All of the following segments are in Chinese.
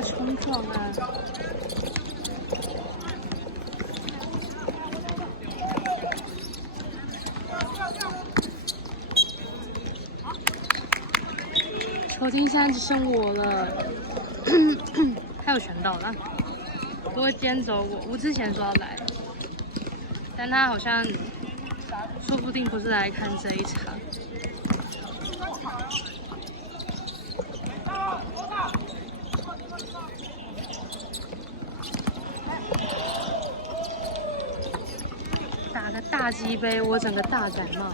在冲撞啊！球厅现在只剩我了，他有选到了，不会颠走我。我之前说要来，但他好像说不定不是来看这一场。打个大鸡杯，我整个大感冒。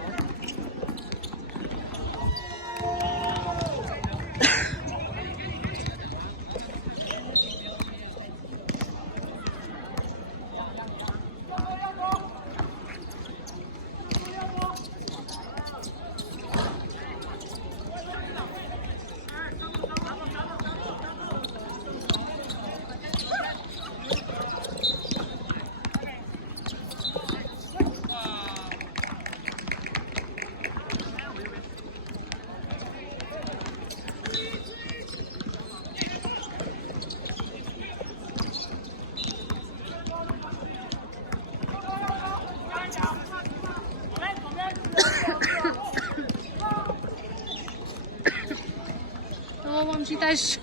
我忘记带水，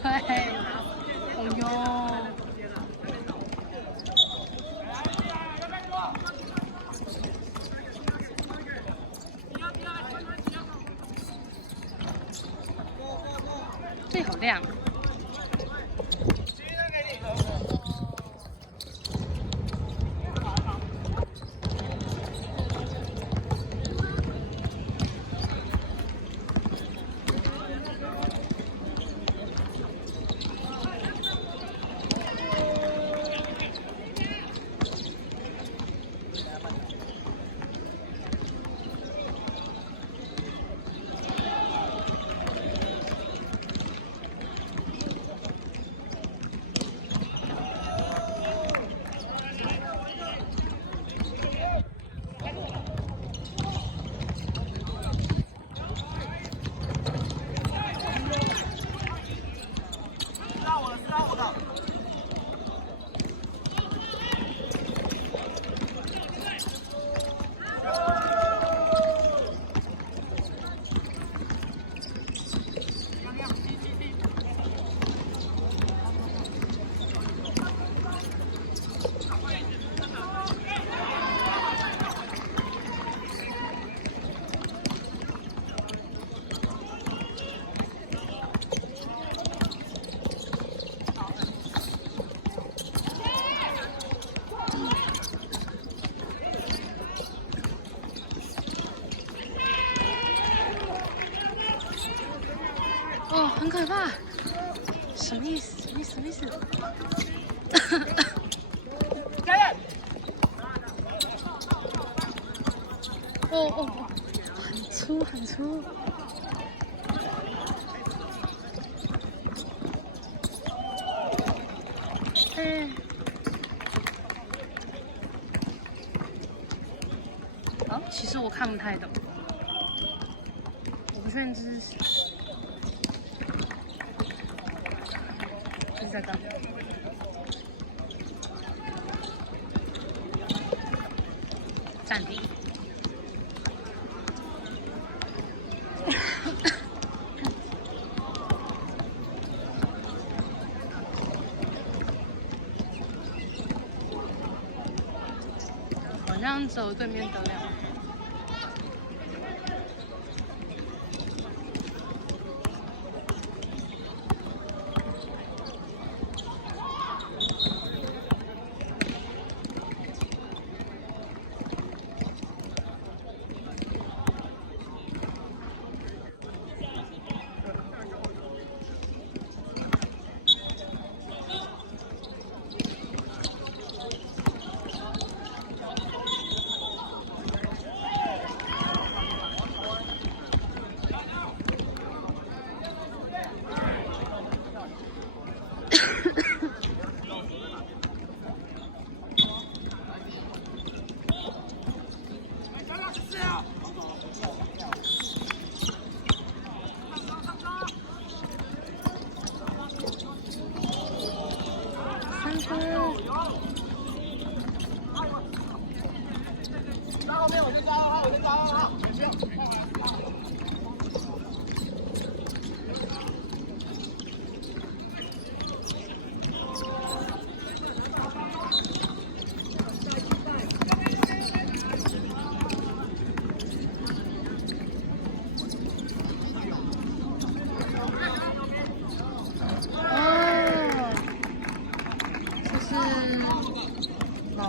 哦哟！这好亮。哦，很可怕，什么意思？什么意思？加油！哦，很粗。哦，其实我看不太懂，我不确定这是谁。这个暂停。我这样走对面得了。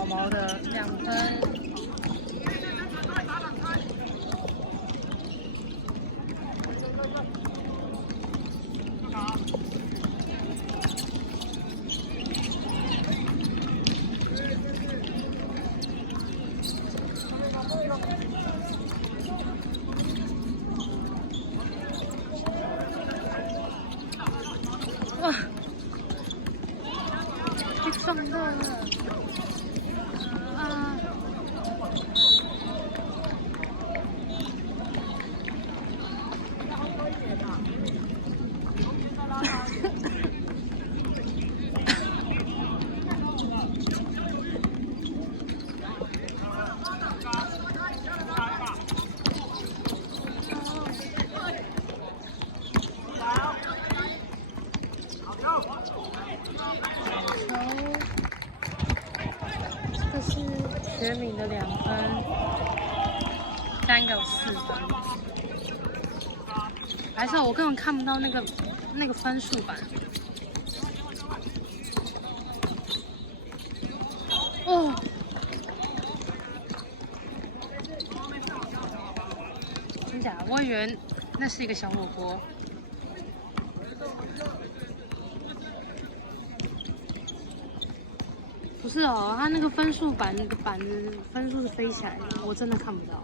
毛毛的2分。哇！被撞到了！啊！这是学敏的2分，3个有4分。还是我根本看不到那个分数板。哦，真假？我以为那是一个小火锅。不是哦，它那个分数板那个板子分数是飞起来的，我真的看不到。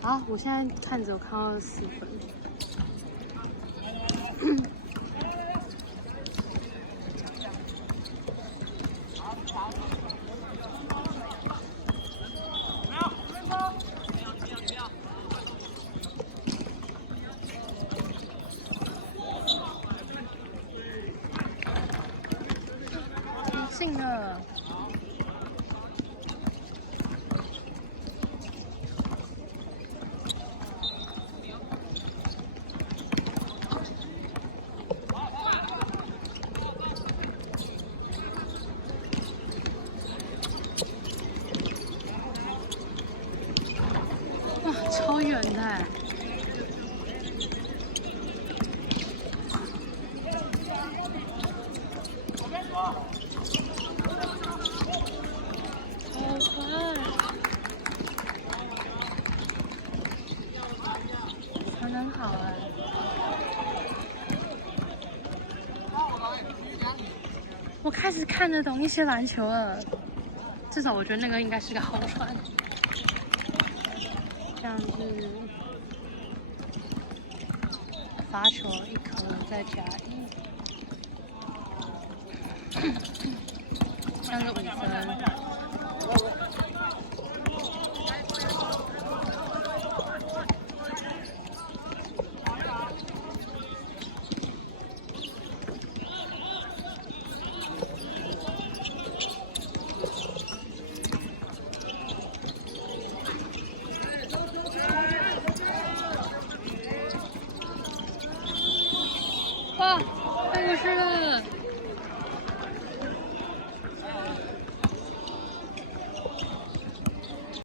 好，我现在看着我看到4分。进了。哇，超远的！传得很好哎。我开始看得懂一些篮球了，至少我觉得那个应该是个好传。这样子，罚球1颗再加1，这样子5分。